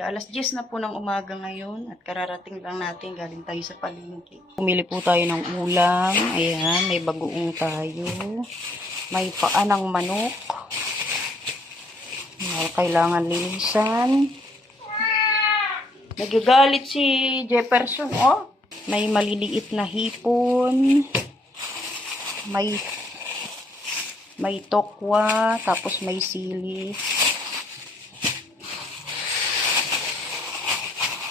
Alas 10 na po ng umaga ngayon at kararating lang natin, galing tayo sa palengke. Pumili po tayo ng ulam. Ayan, may bagoong tayo. May paa ng manok. Kailangan linisan. Nagagalit si Jefferson, oh. May maliliit na hipon. May tokwa, tapos may sili.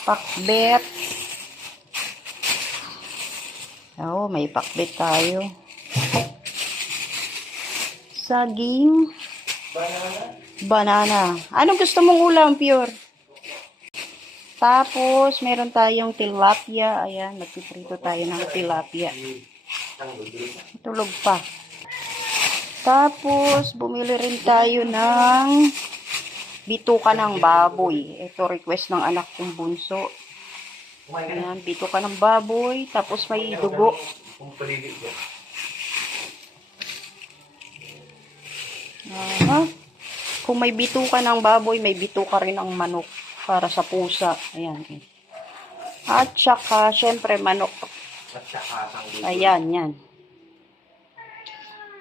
Pakbet. Oh, may pakbet tayo. Saging. Banana. Anong gusto mong ulam, Pure? Tapos, meron tayong tilapia. Ayan, magpiprito tayo ng tilapia. Tulog pa. Tapos, bumili rin tayo ng bituka ng baboy. Ito request ng anak kong bunso. Ayan, bituka ng baboy. Tapos may dugo. Kung may bituka ng baboy, may bituka rin ng manok para sa pusa. Ayan. At saka, syempre, manok. Ayan, yan.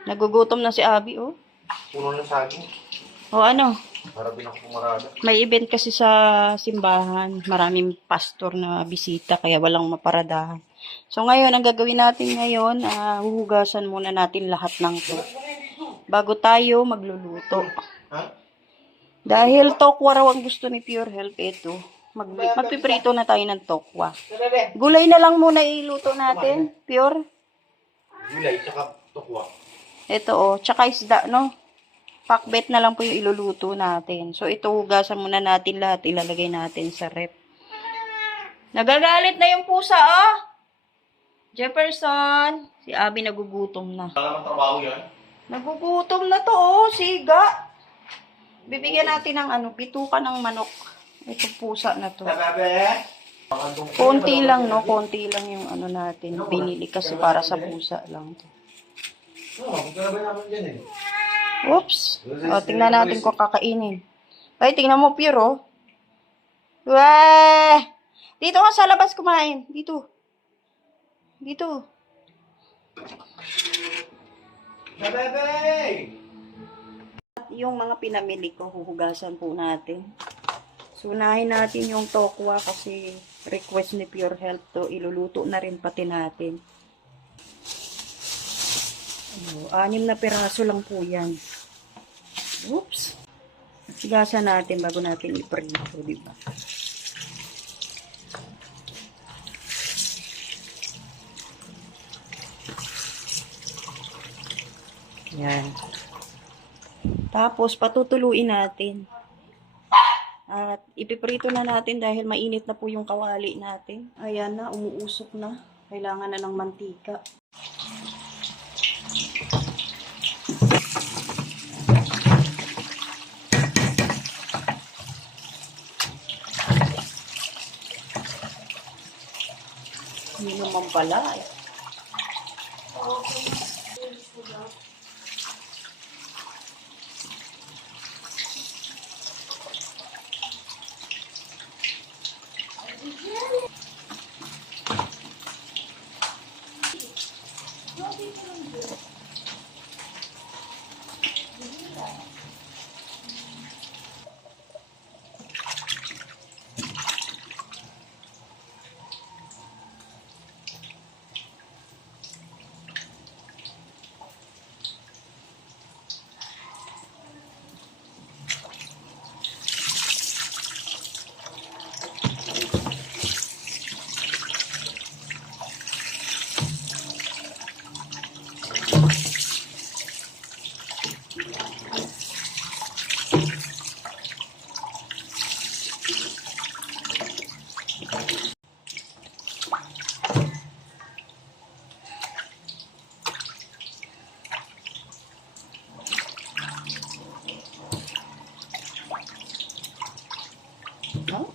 Nagugutom na si Abby, oh. Puno na saging. O ano? Para binang pumarada. May event kasi sa simbahan. Maraming pastor na bisita, kaya walang maparadahan. So ngayon, ang gagawin natin ngayon, huhugasan muna natin lahat ng to. Bago tayo magluluto. Ha? Dahil tokwa raw ang gusto ni Pure Health, ito. Magpiprito na tayo ng tokwa. Gulay na lang muna iluto natin, Pure. Gulay, tsaka tukwa. Ito, oh. Tsaka isda, no? Pakbet na lang po yung iluluto natin. So, ito, hugasan muna natin lahat. Ilalagay natin sa rep. Nagagalit na yung pusa, oh! Jefferson! Si Abby nagugutom na. Wala naman trabaho yan. Nagugutom na to, oh. Siga! Bibigyan natin ng bituka ng manok. Itong pusa na to. Konti lang, no? Konti lang yung natin. Binili kasi para sa pusa lang to. Oops. O, tingnan natin kung kakainin. Ay, tingnan mo, Pure, oh. Weh! Dito ka sa labas kumain. Dito. Dito. Yung mga pinamili ko, huhugasan po natin. Sunahin natin yung tokwa kasi request ni Pure Health to. Iluluto na rin pati natin. 6 na piraso lang po yan. Oops. Sigasan natin bago natin i-prito, diba? Yan. Tapos, patutuluin natin. At ipiprito na natin dahil mainit na po yung kawali natin. Ayan na, umuusok na. Kailangan na ng mantika. Hindi naman pala eh. No?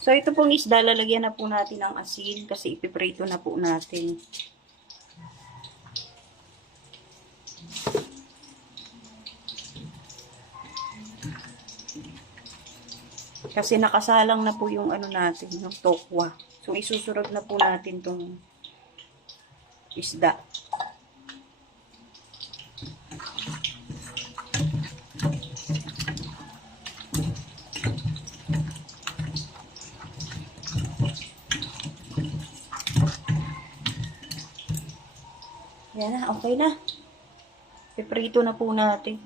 So, ito pong isda, lalagyan na po natin ng asin kasi ipiprito na po natin. Kasi nakasalang na po yung ano natin, yung tokwa. So, isusurod na po natin tong isda. Yan na, okay na. Piprito na po natin.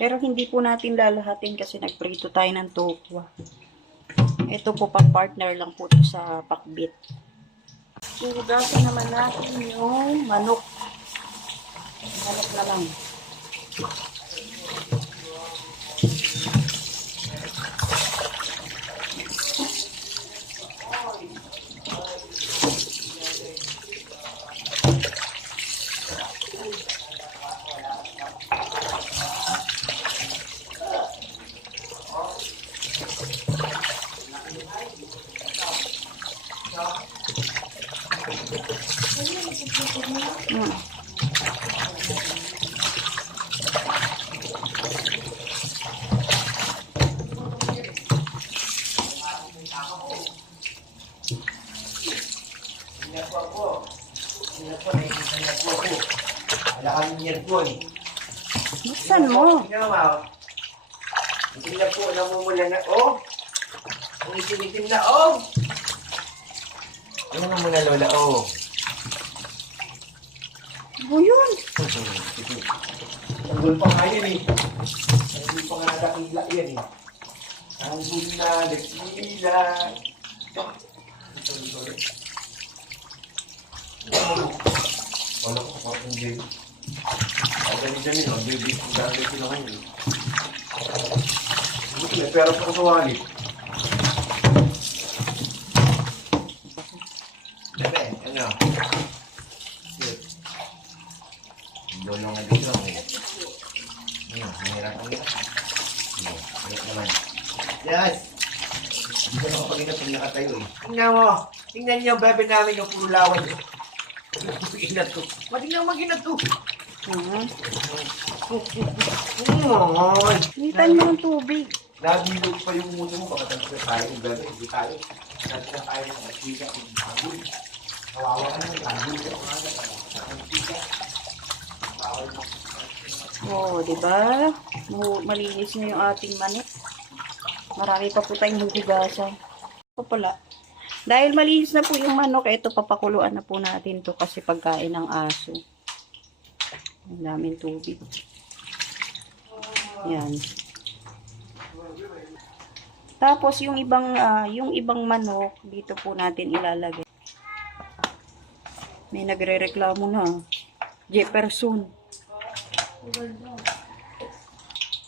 Pero hindi po natin lalahatin kasi nagprito tayo ng tokwa. Ito po pang partner lang po ito sa pakbit. Hugasan naman natin yung manok. Manok na lang. Wala kami yan po eh. Buksan mo. Itim na po, namumula na. Oh! Ang itim na, oh! Ano na muna, Lola, oh? Ano yun? Tanggol pa nga yan eh. Tanggol pa nga nakakila yan eh. Tanggol na, nagkila. Wala ko pa akong baby. Ako dami-dami no, baby kung dami sila ngayon. May pera pa sa wallet. Bebe, ano? Good. Dolong nga dito. Mahirap ang ito. Mahirap naman. Yes! Hindi ko nakapag-inap pag nakatayo eh. Tingnan mo! Tingnan niyo, bebe namin yung puro lawan. Mag-inat to. Mag-inat to. Nitan mo ng tubig. Nagilog pa yung muso mo. Baka tayo tayo yung bebe. Hindi tayo. Nagilog na tayo ng magkita kung bagul. Kawawa ka naman. Bagul ka nga na. Magkita. Bawal mo. Oo, diba? Malinis na yung ating manok. Marami pa po tayong hugasan. Ito pala. Dahil malinis na po yung manok, ito papakuluan na po natin to kasi pagkain ng aso. Ang daming tubig. Yan. Tapos yung ibang manok dito po natin ilalagay. May nagrereklamo na. Jefferson.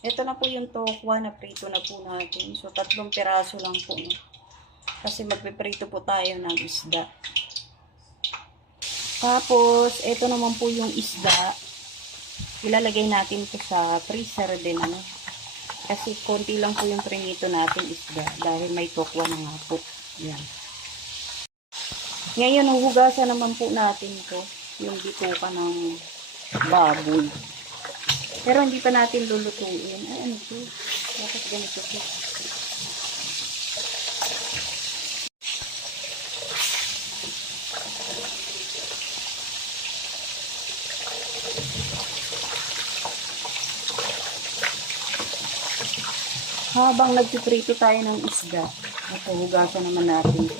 Ito na po yung tokwa na prito na po natin. So 3 piraso lang po. No? Kasi magpiprito po tayo ng isda. Tapos, ito naman po yung isda. Ilalagay natin ito sa freezer din, ano. Kasi konti lang po yung prinito natin isda. Dahil may tokwa na nga po. Yan. Ngayon, huhugasan naman po natin ito. Yung bituka ng baboy. Pero hindi pa natin lulutuin. Ay, ano ito? Bakit ganito ito? Habang nagpiprito tayo ng isda, ito, hugasan naman natin ito.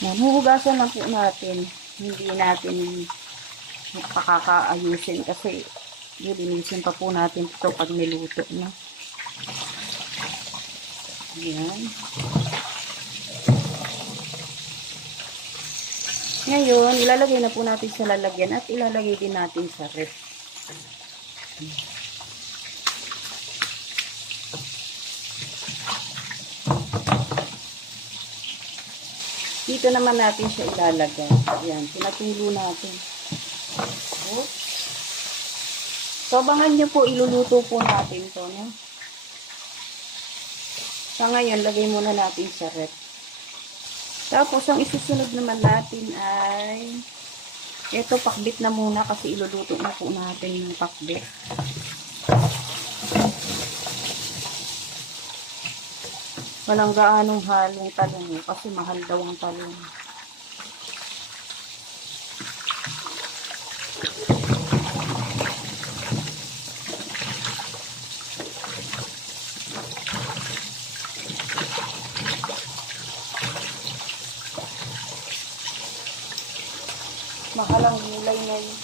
Yan, huhugasan lang po natin. Hindi natin pakakaayusin kasi lilinisin pa po natin ito pag niluto na. Yan. Ngayon, ilalagay na po natin sa lalagyan at ilalagay din natin sa ref. Dito naman natin siya ilalagay. Ayan, pinatulo natin. Oops. So, abangan nyo po, iluluto po natin to, no? Sa ngayon, lagay muna natin sa ref. Tapos, ang isusunod naman natin ay ito, pakbit na muna kasi iluluto na po natin yung pakbit. Walang gaanong halong talong kasi mahal daw ang talong. Mahal ang gulay na yun.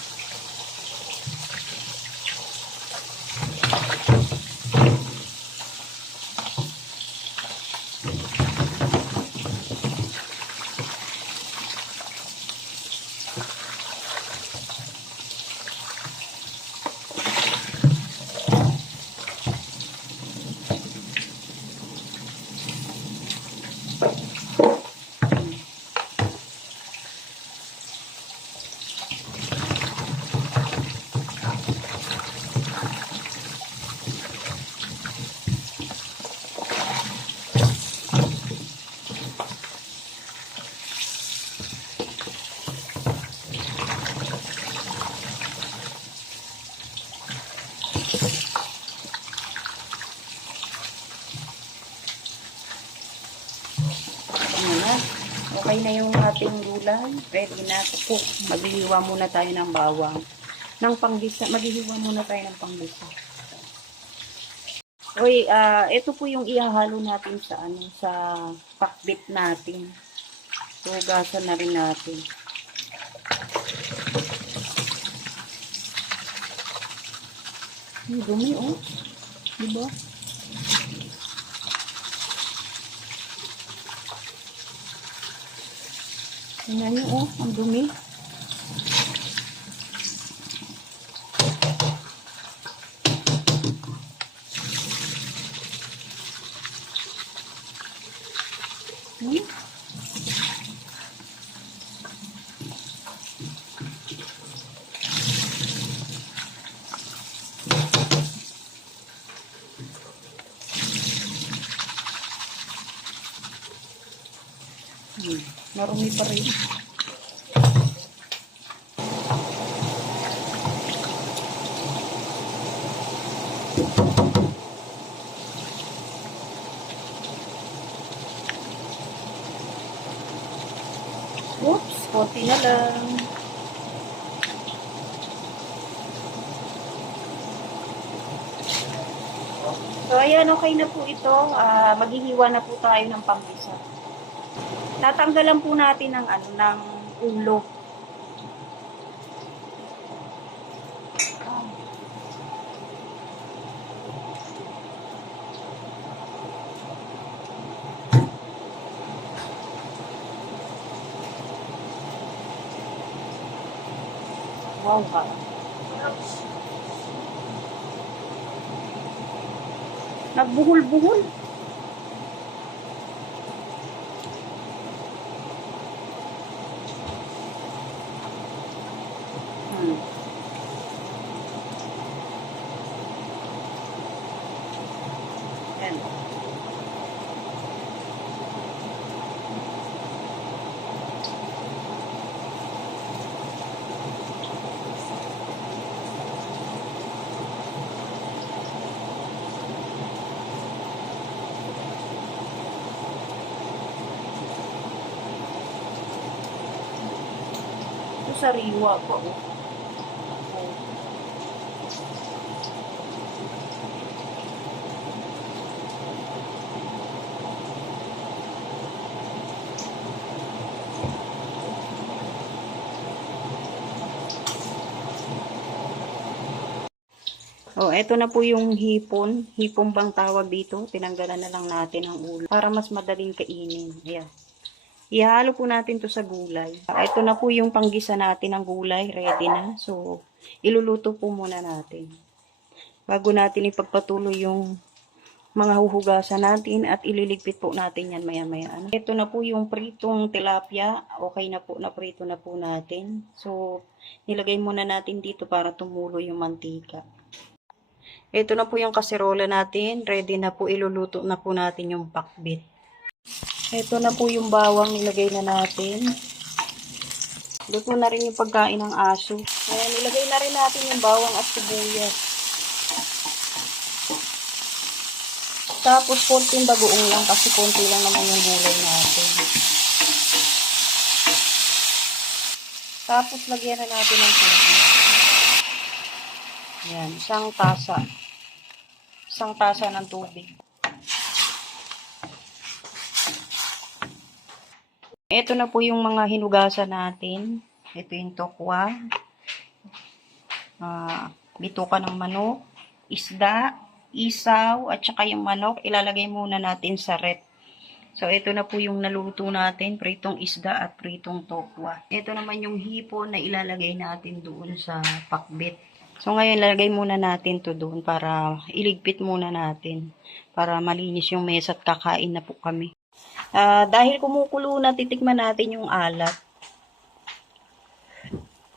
Okay na yung ating gulay. Ready na ito po. Maghihiwa muna tayo ng bawang. Ng panggisa. Maghihiwa muna tayo ng panggisa. Uy, ito po yung ihahalo natin sa sa pakbit natin. Hugasan na rin natin. Ang dumi, oh. Diba? Tingnan nyo, oh, ang dumi. Marumi pa rin. Oops, konti na lang. So, ayan, okay na po ito. Maghihiwa na po tayo ng pampisa. Tatanggalan po natin ng ng ulo. Wow ka. Nagbuhol-buhol. Yan. Ito sariwa pa. Oh. Oh, eto na po yung hipon. Hipon bang tawag dito? Tinanggalan na lang natin ang ulo para mas madaling kainin. Ayan. Ihalo po natin to sa gulay. Ito na po yung panggisa natin ng gulay. Ready na. So, iluluto po muna natin. Bago natin ipagpatuloy yung mga huhugasan natin at ililigpit po natin yan maya-maya. Ito na po yung pritong tilapia. Okay na po, naprito na po natin. So, nilagay muna natin dito para tumulo yung mantika. Ito na po yung kaserola natin. Ready na po, iluluto na po natin yung pakbit. Ito na po yung bawang nilagay na natin. Luto na rin yung pagkain ng aso. Ayan, nilagay na rin natin yung bawang at sibuyas. Tapos konting bagoong lang kasi konti lang naman yung gulay natin. Tapos lagyan na natin ng tubig. Ayan, isang tasa. Isang tasa ng tubig. Ito na po yung mga hinugasan natin. Ito yung tokwa. Bituka ng manok, isda, isaw, at saka yung manok. Ilalagay muna natin sa ref. So, ito na po yung naluto natin. Pritong isda at pritong tokwa. Ito naman yung hipon na ilalagay natin doon sa pakbit. So, ngayon, lalagay muna natin to doon para iligpit muna natin. Para malinis yung mesa at kakain na po kami. Dahil kumukulo na, titikman natin yung alat.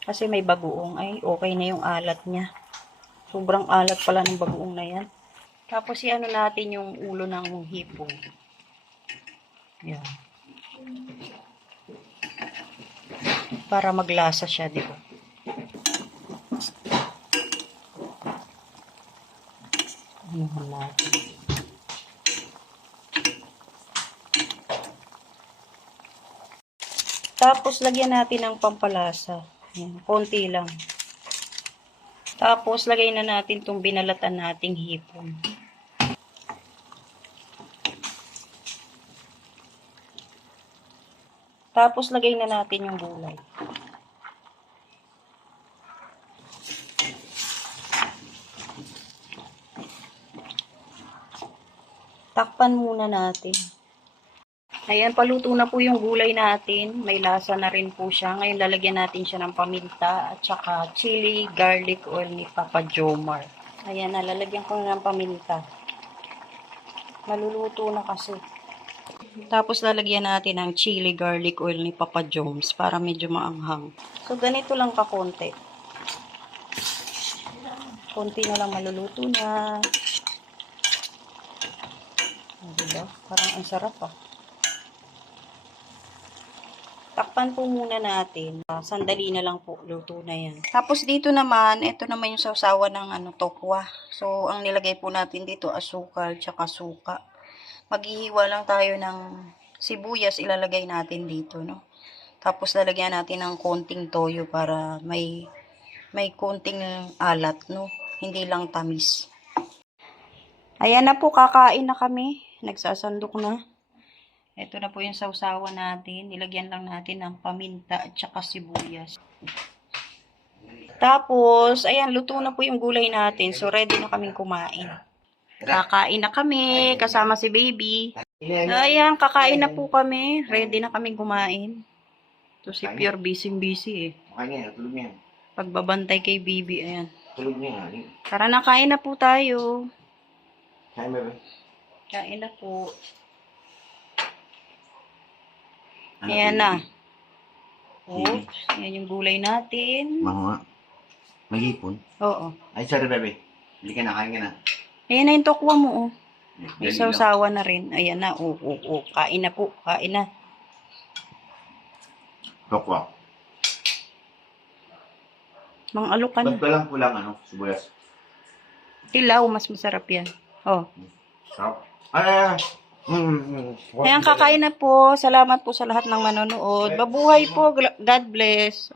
Kasi may bagoong. Ay, okay na yung alat niya. Sobrang alat pala ng bagoong na yan. Tapos, i-ano natin yung ulo ng hipon. Yan. Para maglasa siya, di ba? Anuhan natin. Tapos, lagyan natin ng pampalasa. Ayan, konti lang. Tapos, lagay na natin itong binalatan nating hipon. Tapos, lagay na natin yung gulay. Takpan muna natin. Ayan, paluto na po yung gulay natin. May lasa na rin po siya. Ngayon, lalagyan natin siya ng paminta at saka chili, garlic oil ni Papa Jomar. Ayan, lalagyan ko na ng paminta. Maluluto na kasi. Tapos, lalagyan natin ng chili, garlic oil ni Papa Joms para medyo maanghang. So, ganito lang kakonti. Konti na lang maluluto na. Diba? Parang ang sarap ah. Takpan po muna natin. Sandali na lang po, luto na yan. Tapos dito naman, ito naman yung sausawan ng tokwa. So, ang nilagay po natin dito, asukal, tsaka suka. Maghihiwa lang tayo ng sibuyas, ilalagay natin dito, no? Tapos lalagyan natin ng konting toyo para may konting alat, no? Hindi lang tamis. Ayan na po, kakain na kami. Nagsasandok na. Ito na po yung sausawan natin. Nilagyan lang natin ng paminta at saka sibuyas. Tapos, ayan, luto na po yung gulay natin. So, ready na kaming kumain. Kakain na kami, kasama si baby. Ayan, kakain na po kami. Ready na kaming kumain. To si Pure busy eh. Okay nga, tulog yan. pagbabantay kay Bibi. Ayan. Tulog niya nga. Tara na, kain na po tayo. Hi, bebe. Kain na po. Ano, Ayan baby? na. Oops. Ayan yung gulay natin. Maho nga. May ipon. Oo. Ay, sorry, bebe. Hindi ka na, kain ka na. Ayan na yung tokwa mo, oh. May Dali lang. sausawa na rin. Ayan na, oo. Kain na po, kain na. Tokwa. Mang alok ka na. Ba't walang pulang, sibuyas? Tilaw, mas masarap yan. Oh. Sarap. Ay. Ayan, kakain na po. Salamat po sa lahat ng manonood. Babuhay po. God bless.